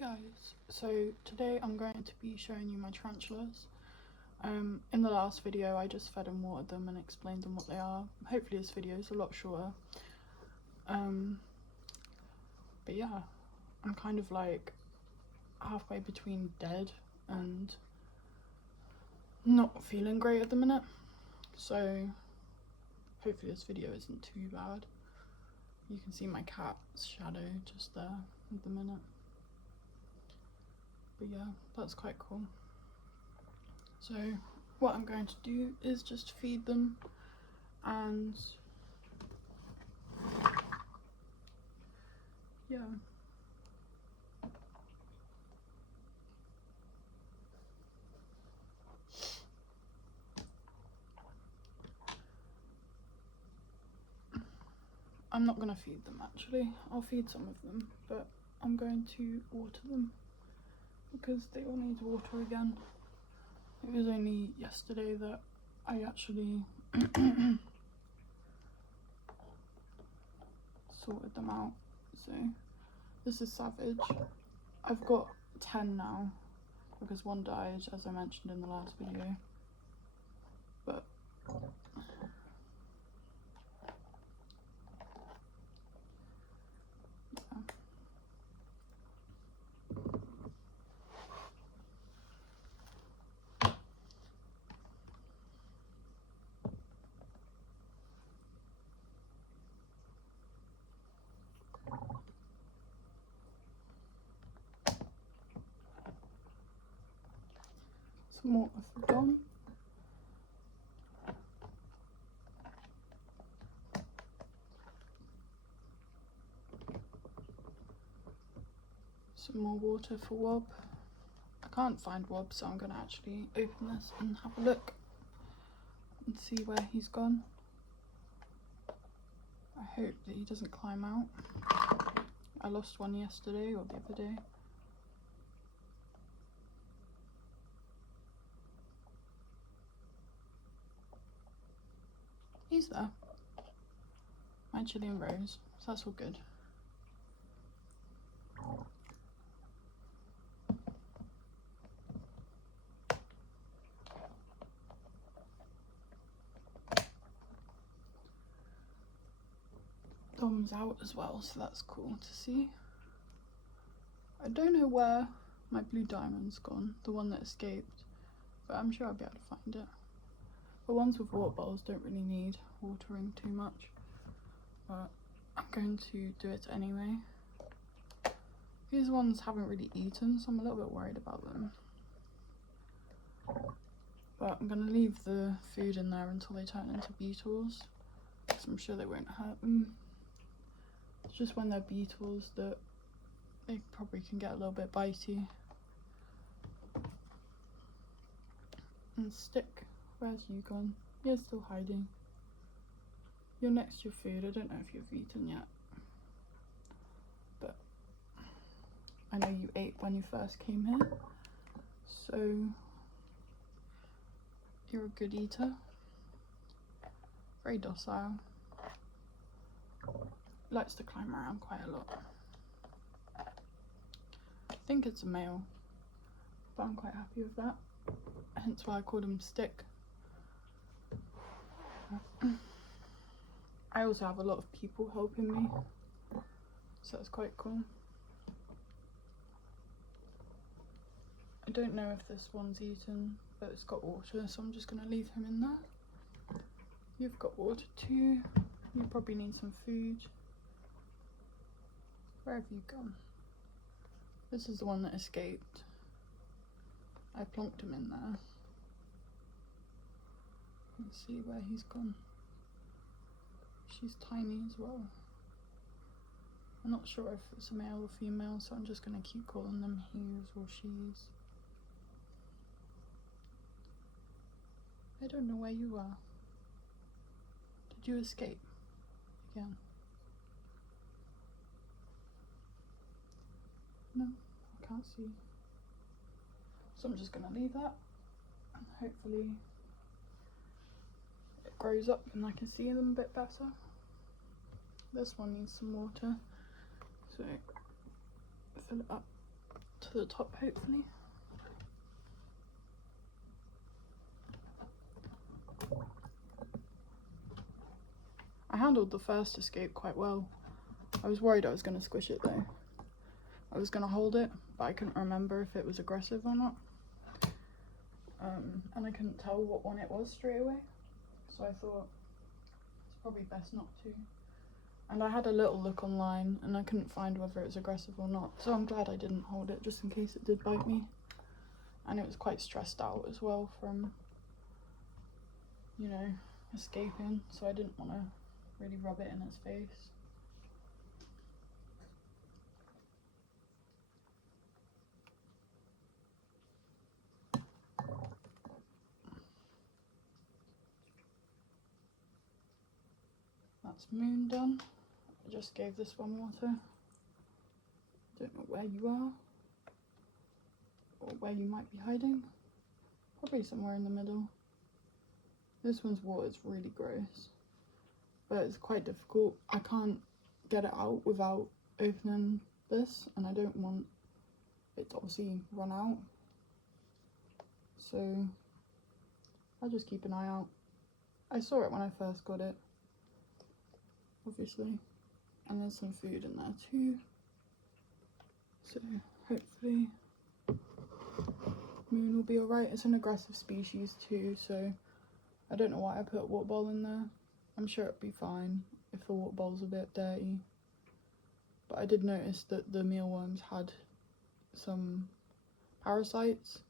Guys, so today I'm going to be showing you my tarantulas. In the last video I just fed and watered them and explained them what they are. Hopefully this video is a lot shorter. But yeah, I'm kind of like halfway between dead and not feeling great at the minute, so hopefully this video isn't too bad. You can see my cat's shadow just there at the minute. But yeah, that's quite cool. So what I'm going to do is just feed them, and yeah. I'm not going to feed them actually. I'll feed some of them, but I'm going to water them because they all need water again. It was only yesterday that I actually sorted them out. So this is Savage. I've got 10 now because one died, as I mentioned in the last video. But yeah. Some more for Dom. Some more water for Wob. I can't find Wob, so I'm going to actually open this and have a look and see where he's gone. I hope that he doesn't climb out. I lost one yesterday or the other day. He's there. My Chili and Rose, so that's all good. Dom's out as well, so that's cool to see. I don't know where my blue diamond's gone, the one that escaped, but I'm sure I'll be able to find it. The ones with water bowls don't really need watering too much, but I'm going to do it anyway. These ones haven't really eaten, so I'm a little bit worried about them. But I'm going to leave the food in there until they turn into beetles, because I'm sure they won't hurt them. It's just when they're beetles that they probably can get a little bit bitey. And Stick, where's you gone? You're still hiding. You're next to your food. I don't know if you've eaten yet, but I know you ate when you first came here, so you're a good eater. Very docile. Likes to climb around quite a lot. I think it's a male, but I'm quite happy with that. Hence why I called him Stick. I also have a lot of people helping me, so that's quite cool. I don't know if this one's eaten, but it's got water, so I'm just going to leave him in there. You've got water too. You probably need some food. Where have you gone? This is the one that escaped. I plonked him in there. Let's see where he's gone. She's tiny as well. I'm not sure if it's a male or female, so I'm just going to keep calling them he's or she's. I don't know where you are. Did you escape again? No, I can't see. So I'm just going to leave that, and hopefully it grows up and I can see them a bit better. This one needs some water, so fill it up to the top, hopefully. I handled the first escape quite well. I was worried I was going to squish it though. I was going to hold it, but I couldn't remember if it was aggressive or not. And I couldn't tell what one it was straight away. So I thought it's probably best not to. And I had a little look online and I couldn't find whether it was aggressive or not. So I'm glad I didn't hold it just in case it did bite me. And it was quite stressed out as well from, you know, escaping. So I didn't want to really rub it in its face. That's Moon done. I just gave this one water. Don't know where you are or where you might be hiding. Probably somewhere in the middle. This one's water is really gross, but it's quite difficult. I can't get it out without opening this, and I don't want it to obviously run out. So I'll just keep an eye out. I saw it when I first got it, obviously, and there's some food in there too. So hopefully Moon will be alright. It's an aggressive species too, so I don't know why I put a water bowl in there. I'm sure it'll be fine if the water bowl's a bit dirty. But I did notice that the mealworms had some parasites,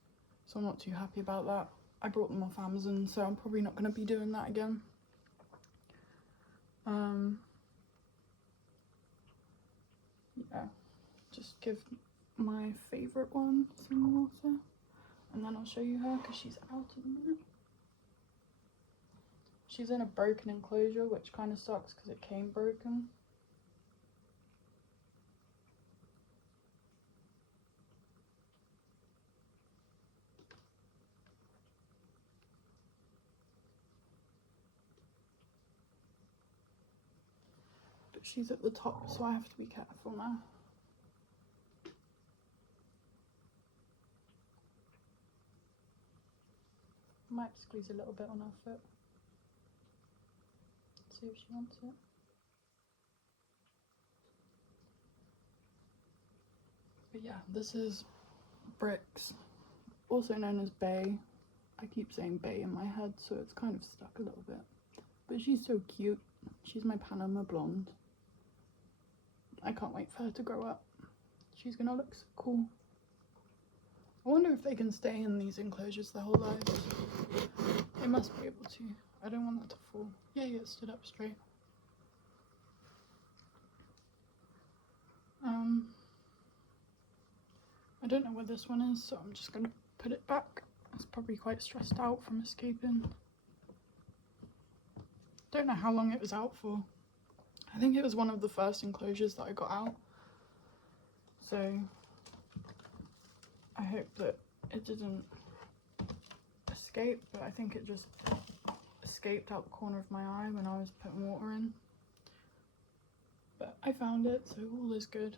so I'm not too happy about that. I brought them off Amazon, so I'm probably not going to be doing that again. Yeah, just give my favourite one some water, and then I'll show you her because she's out at the minute. She's in a broken enclosure, which kind of sucks because it came broken. But she's at the top, so I have to be careful now. I might squeeze a little bit on her foot. See if she wants it. But yeah, this is Bricks, also known as Bay. I keep saying Bay in my head, so it's kind of stuck a little bit. But she's so cute. She's my Panama blonde. I can't wait for her to grow up. She's gonna look so cool. I wonder if they can stay in these enclosures their whole lives. They must be able to. I don't want that to fall. Yeah, it stood up straight. I don't know where this one is, so I'm just gonna put it back. It's probably quite stressed out from escaping. Don't know how long it was out for. I think it was one of the first enclosures that I got out. So I hope that it didn't escape, but I think it just escaped out the corner of my eye when I was putting water in. But I found it, so all is good.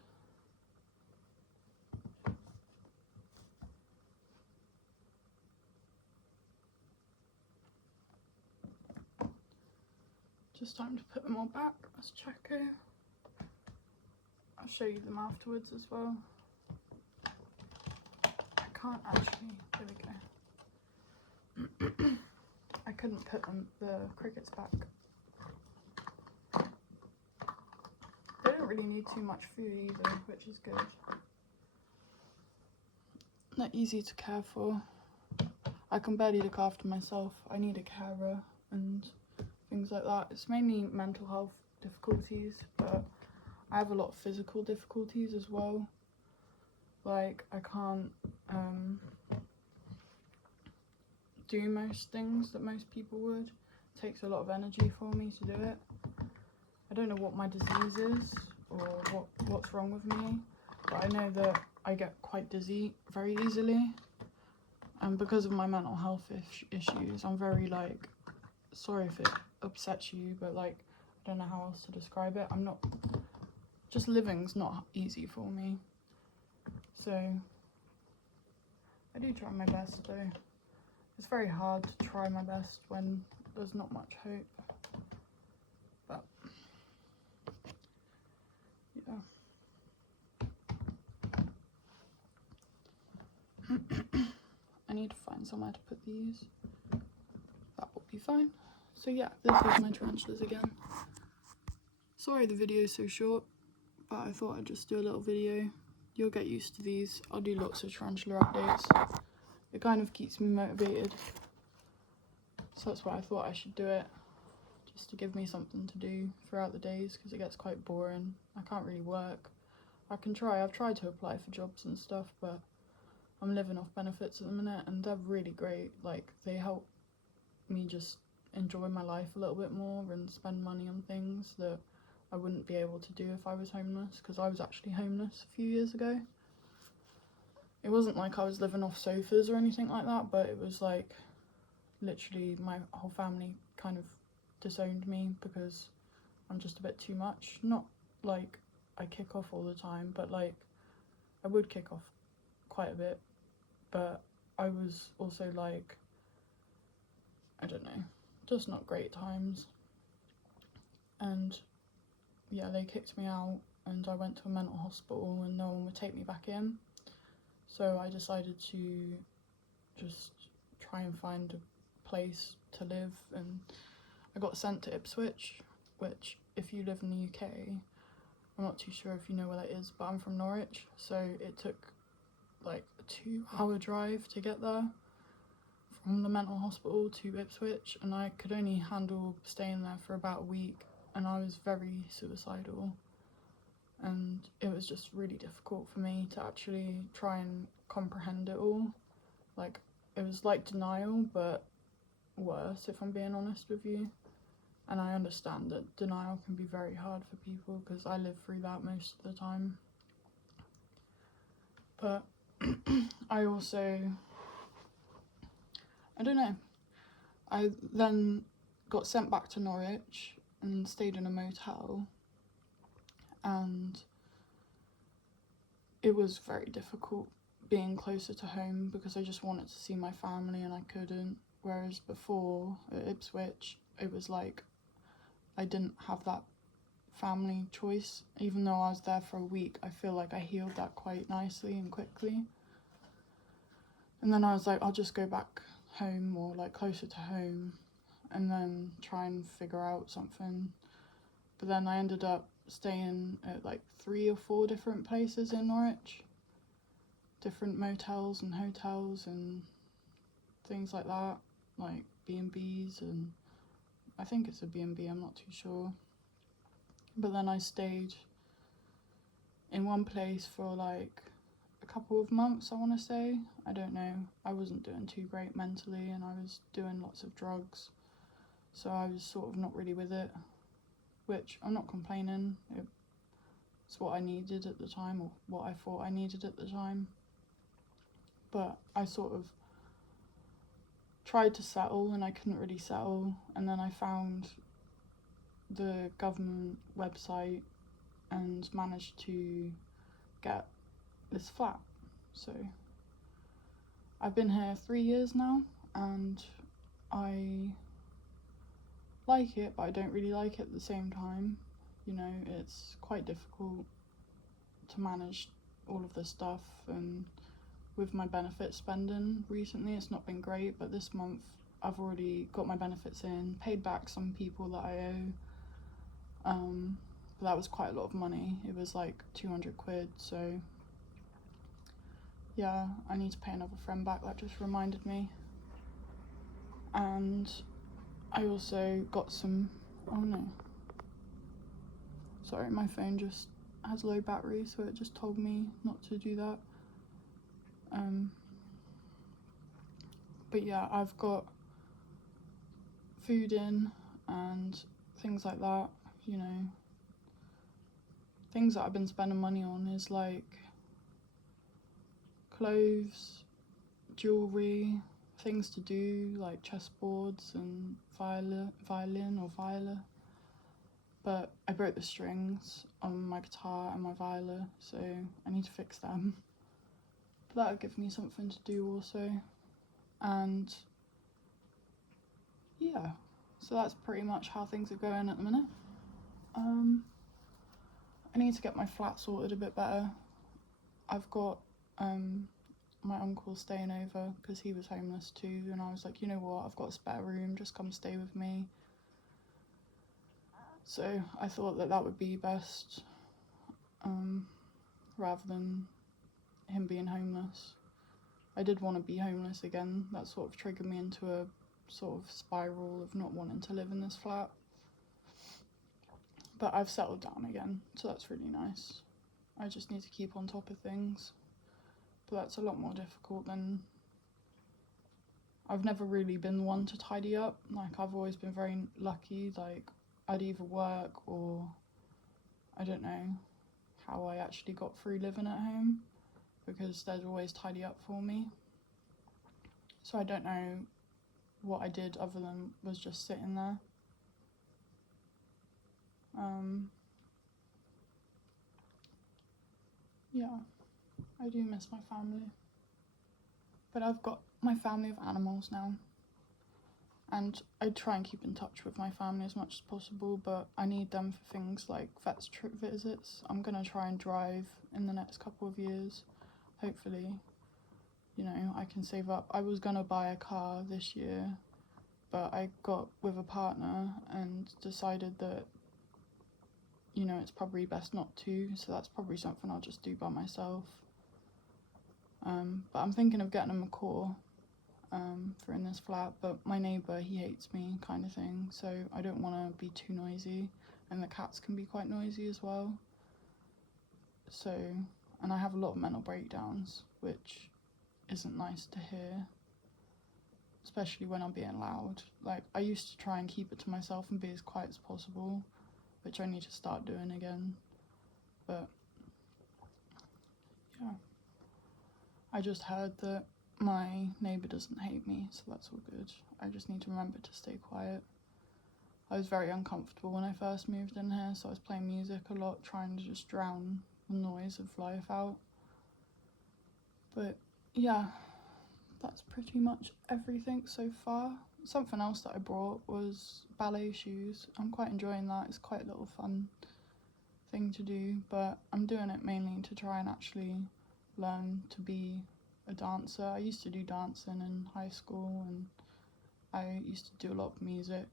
Just time to put them all back. Let's check it. I'll show you them afterwards as well. I can't actually, there we go. I couldn't put the crickets back. They don't really need too much food either, which is good. They're easy to care for. I can barely look after myself. I need a carer and things like that. It's mainly mental health difficulties, but I have a lot of physical difficulties as well. Like, I can't do most things that most people would. It takes a lot of energy for me to do it. I don't know what my disease is or what's wrong with me, but I know that I get quite dizzy very easily, and because of my mental health issues, I'm very, like, sorry if it upsets you, but, like, I don't know how else to describe it. I'm not, just living's not easy for me, so I do try my best though. It's very hard to try my best when there's not much hope. But yeah. I need to find somewhere to put these. That will be fine. So yeah, this is my tarantulas again. Sorry the video is so short, but I thought I'd just do a little video. You'll get used to these. I'll do lots of tarantula updates. It kind of keeps me motivated. So that's why I thought I should do it. Just to give me something to do throughout the days, because it gets quite boring. I can't really work. I've tried to apply for jobs and stuff, but I'm living off benefits at the minute, and they're really great. Like, they help me just enjoy my life a little bit more and spend money on things that I wouldn't be able to do if I was homeless, because I was actually homeless a few years ago. It wasn't like I was living off sofas or anything like that, but it was like literally my whole family kind of disowned me because I'm just a bit too much. Not like I kick off all the time, but like I would kick off quite a bit, but I was also like, I don't know, just not great times. And yeah, they kicked me out and I went to a mental hospital and no one would take me back in. So I decided to just try and find a place to live, and I got sent to Ipswich, which if you live in the UK, I'm not too sure if you know where that is, but I'm from Norwich, so it took like a 2-hour drive to get there from the mental hospital to Ipswich, and I could only handle staying there for about a week, and I was very suicidal. And it was just really difficult for me to actually try and comprehend it all. Like, it was like denial, but worse, if I'm being honest with you. And I understand that denial can be very hard for people, because I live through that most of the time. But I also, I don't know, I then got sent back to Norwich and stayed in a motel, and it was very difficult being closer to home because I just wanted to see my family and I couldn't. Whereas before at Ipswich, it was like I didn't have that family choice. Even though I was there for a week, I feel like I healed that quite nicely and quickly. And then I was like, I'll just go back home, or like closer to home, and then try and figure out something. But then I ended up staying at like 3 or 4 different places in Norwich, different motels and hotels and things like that, like B&Bs, and I think it's a B&B, I'm not too sure. But then I stayed in one place for like a couple of months, I want to say. I don't know, I wasn't doing too great mentally, and I was doing lots of drugs, so I was sort of not really with it, which I'm not complaining. It's what I needed at the time, or what I thought I needed at the time. But I sort of tried to settle and I couldn't really settle, and then I found the government website and managed to get this flat. So I've been here 3 years now, and I like it, but I don't really like it at the same time. You know, it's quite difficult to manage all of this stuff, and with my benefit spending recently, it's not been great, but this month I've already got my benefits in, paid back some people that I owe. But that was quite a lot of money. It was like 200 quid, so yeah, I need to pay another friend back. That just reminded me. And I also got some, oh no, sorry, my phone just has low battery, so it just told me not to do that. But yeah, I've got food in and things like that, you know. Things that I've been spending money on is like clothes, jewellery, things to do like chessboards and violin or viola. But I broke the strings on my guitar and my viola, so I need to fix them. But that'll give me something to do also. And yeah, so that's pretty much how things are going at the minute. I need to get my flat sorted a bit better. I've got my uncle staying over because he was homeless too, and I was like, you know what, I've got a spare room, just come stay with me. So I thought that would be best, rather than him being homeless. I did want to be homeless again. That sort of triggered me into a sort of spiral of not wanting to live in this flat. But I've settled down again, so that's really nice. I just need to keep on top of things. But that's a lot more difficult than... I've never really been one to tidy up. Like, I've always been very lucky. Like, I'd either work or... I don't know how I actually got through living at home, because they'd always tidy up for me. So I don't know what I did other than was just sitting there. Yeah, I do miss my family. But I've got my family of animals now. And I try and keep in touch with my family as much as possible, but I need them for things like vet trip visits. I'm going to try and drive in the next couple of years. Hopefully, you know, I can save up. I was going to buy a car this year, but I got with a partner and decided that, you know, it's probably best not to, so that's probably something I'll just do by myself. But I'm thinking of getting him a car for in this flat, but my neighbour, he hates me kind of thing, so I don't want to be too noisy, and the cats can be quite noisy as well. So, and I have a lot of mental breakdowns, which isn't nice to hear, especially when I'm being loud. Like, I used to try and keep it to myself and be as quiet as possible, which I need to start doing again. But yeah, I just heard that my neighbour doesn't hate me, so that's all good. I just need to remember to stay quiet. I was very uncomfortable when I first moved in here, so I was playing music a lot, trying to just drown the noise of life out. But yeah, that's pretty much everything so far. Something else that I brought was ballet shoes. I'm quite enjoying that. It's quite a little fun thing to do, but I'm doing it mainly to try and actually learn to be a dancer. I used to do dancing in high school, and I used to do a lot of music.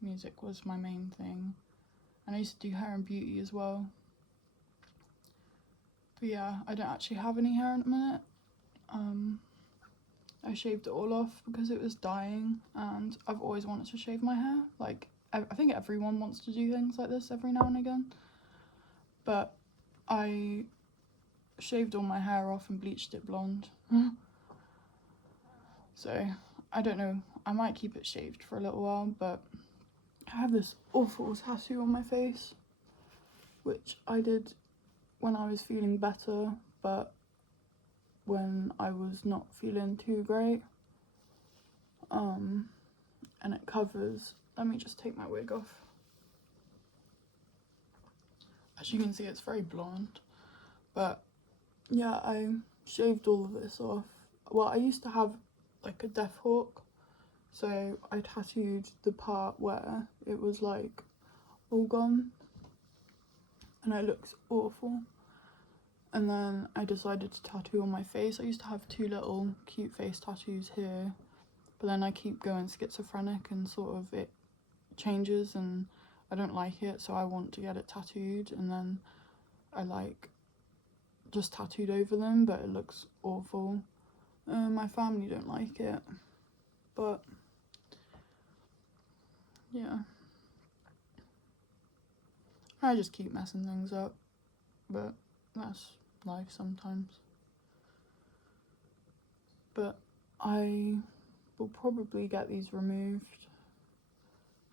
Music was my main thing, and I used to do hair and beauty as well. But yeah, I don't actually have any hair at the minute. I shaved it all off because it was dying, and I've always wanted to shave my hair. Like, I think everyone wants to do things like this every now and again, but I shaved all my hair off and bleached it blonde. So I don't know, I might keep it shaved for a little while, but I have this awful tattoo on my face, which I did when I was feeling better, but when I was not feeling too great. And it covers, let me just take my wig off. As you can see, it's very blonde, but yeah, I shaved all of this off. Well, I used to have like a death hawk, so I tattooed the part where it was like all gone, and it looks awful. And then I decided to tattoo on my face. I used to have two little cute face tattoos here, but then I keep going schizophrenic and sort of it changes and I don't like it, so I want to get it tattooed, and then I like just tattooed over them, but it looks awful. My family don't like it, but yeah, I just keep messing things up, but that's life sometimes. But I will probably get these removed,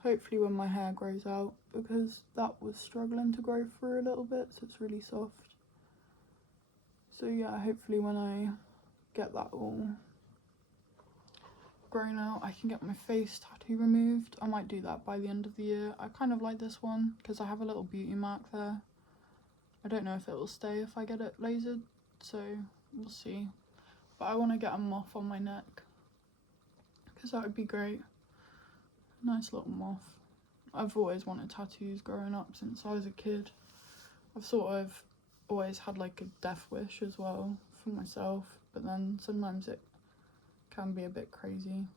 hopefully when my hair grows out, because that was struggling to grow through a little bit, so it's really soft. So yeah, hopefully when I get that all grown out, I can get my face tattoo removed. I might do that by the end of the year. I kind of like this one because I have a little beauty mark there. I don't know if it will stay if I get it lasered, so we'll see. but I want to get a moth on my neck because that would be great. Nice little moth. I've always wanted tattoos growing up since I was a kid. I've sort of always had like a death wish as well for myself, but then sometimes it can be a bit crazy.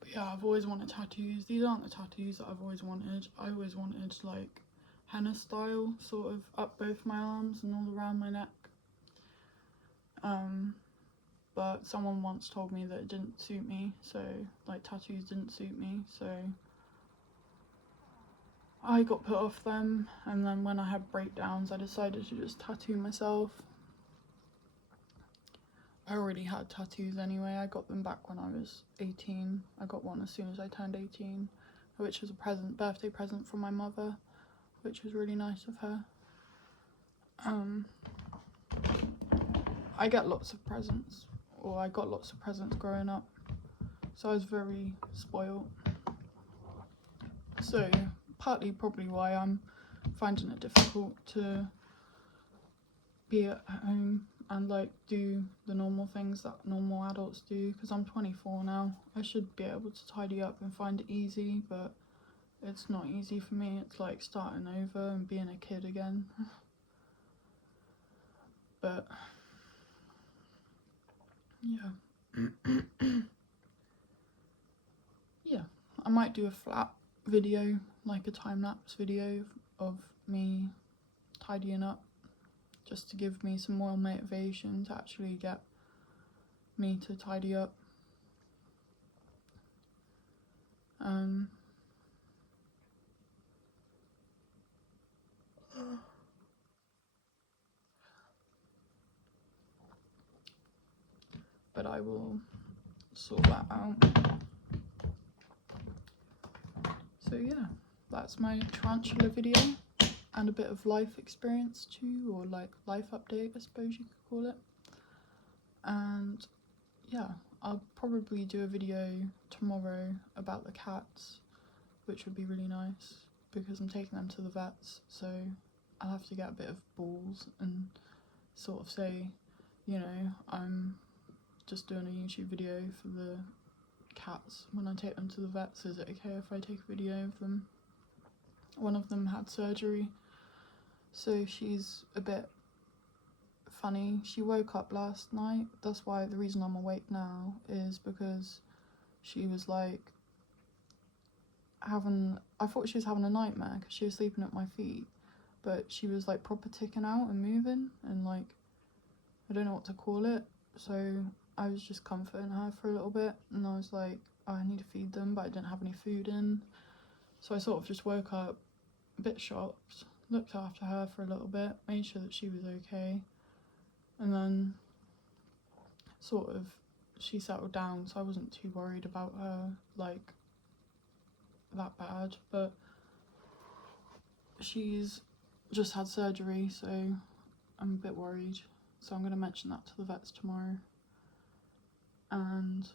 But yeah, I've always wanted tattoos. These aren't the tattoos that I've always wanted. I always wanted like henna style, sort of up both my arms and all around my neck. But someone once told me that it didn't suit me, so like tattoos didn't suit me, so I got put off them, and then when I had breakdowns I decided to just tattoo myself. I already had tattoos anyway. I got them back when I was 18. I got one as soon as I turned 18, which was a birthday present from my mother, which was really nice of her. I get lots of presents, or I got lots of presents growing up, so I was very spoiled. So partly probably why I'm finding it difficult to be at home and like do the normal things that normal adults do, because I'm 24 now. I should be able to tidy up and find it easy, but it's not easy for me. It's like starting over and being a kid again. But yeah. Yeah, I might do a flat video, like a time-lapse video of me tidying up, just to give me some more motivation to actually get me to tidy up. But I will sort that out. So yeah, that's my tarantula video and a bit of life experience too, or like life update I suppose you could call it. And yeah, I'll probably do a video tomorrow about the cats, which would be really nice because I'm taking them to the vets, so I'll have to get a bit of balls and sort of say, you know, I'm just doing a YouTube video for the cats when I take them to the vets. Is it okay if I take a video of them? One of them had surgery, so she's a bit funny. She woke up last night. That's why the reason I'm awake now is because she was like I thought she was having a nightmare because she was sleeping at my feet, but she was like proper ticking out and moving, and like I don't know what to call it, so I was just comforting her for a little bit, and I was like, oh, I need to feed them, but I didn't have any food in, so I sort of just woke up a bit shocked, looked after her for a little bit, made sure that she was okay, and then sort of she settled down, so I wasn't too worried about her like that bad. But she's just had surgery, so I'm a bit worried, so I'm going to mention that to the vets tomorrow. And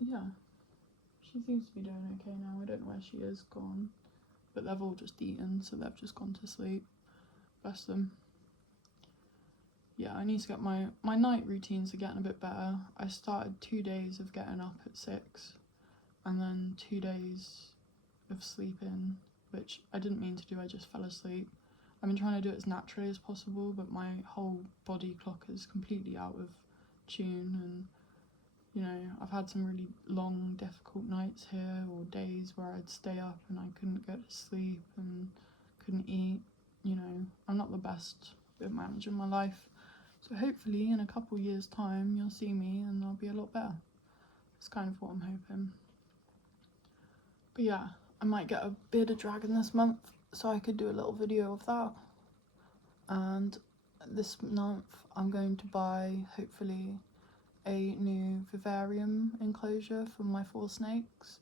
yeah, she seems to be doing okay now. I don't know where she is gone, but they've all just eaten, so they've just gone to sleep. Bless them. Yeah, I need to get my night routines are getting a bit better. I started 2 days of getting up at 6 and then 2 days of sleeping, which I didn't mean to do, I just fell asleep. I've been trying to do it as naturally as possible, but my whole body clock is completely out of tune, and you know, I've had some really long, difficult nights here, or days where I'd stay up and I couldn't go to sleep and couldn't eat. You know, I'm not the best at managing my life. So hopefully in a couple years' time you'll see me and I'll be a lot better. That's kind of what I'm hoping. But yeah, I might get a bearded dragon this month, so I could do a little video of that. And this month I'm going to buy, hopefully, a new vivarium enclosure for my 4 snakes.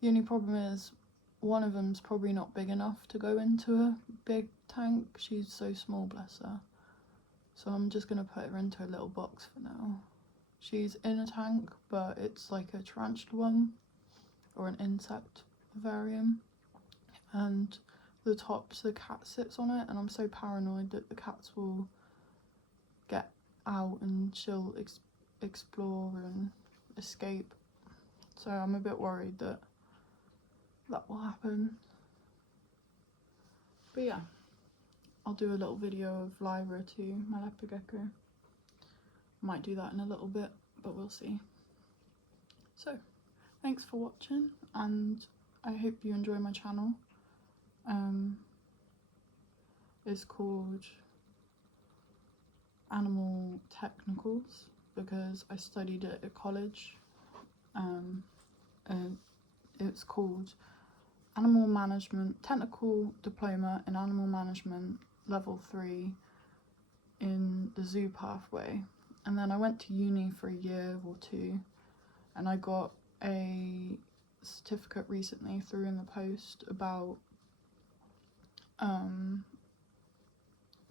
The only problem is one of them's probably not big enough to go into a big tank. She's so small, bless her. So I'm just going to put her into a little box for now. She's in a tank, but it's like a tarantula one, or an insect vivarium. And the top, so the cat sits on it, and I'm so paranoid that the cats will get out and she'll explore and escape. So I'm a bit worried that that will happen. But yeah, I'll do a little video of Lyra too, my leopard gecko. Might do that in a little bit, but we'll see. So, thanks for watching, and I hope you enjoy my channel. It's called Animal Technicals because I studied it at college. And it's called Animal Management Technical Diploma in Animal Management Level 3 in the zoo pathway. And then I went to uni for a year or two, and I got a certificate recently through in the post about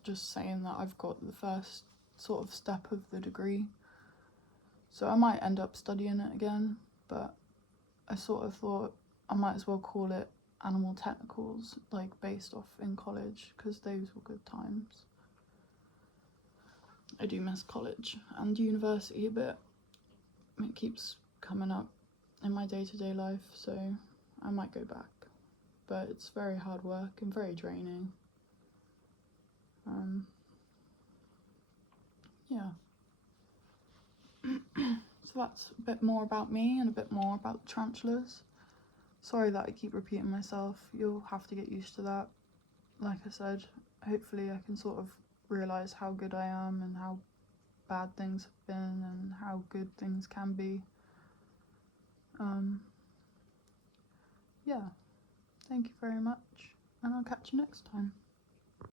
just saying that I've got the first sort of step of the degree. So I might end up studying it again, but I sort of thought I might as well call it Animal Technicals, like based off in college, because those were good times. I do miss college and university a bit. It keeps coming up in my day-to-day life, so I might go back. But it's very hard work and very draining. Yeah. So that's a bit more about me and a bit more about tarantulas. Sorry that I keep repeating myself, you'll have to get used to that. Like I said, hopefully I can sort of realise how good I am and how bad things have been and how good things can be. Yeah, thank you very much, and I'll catch you next time.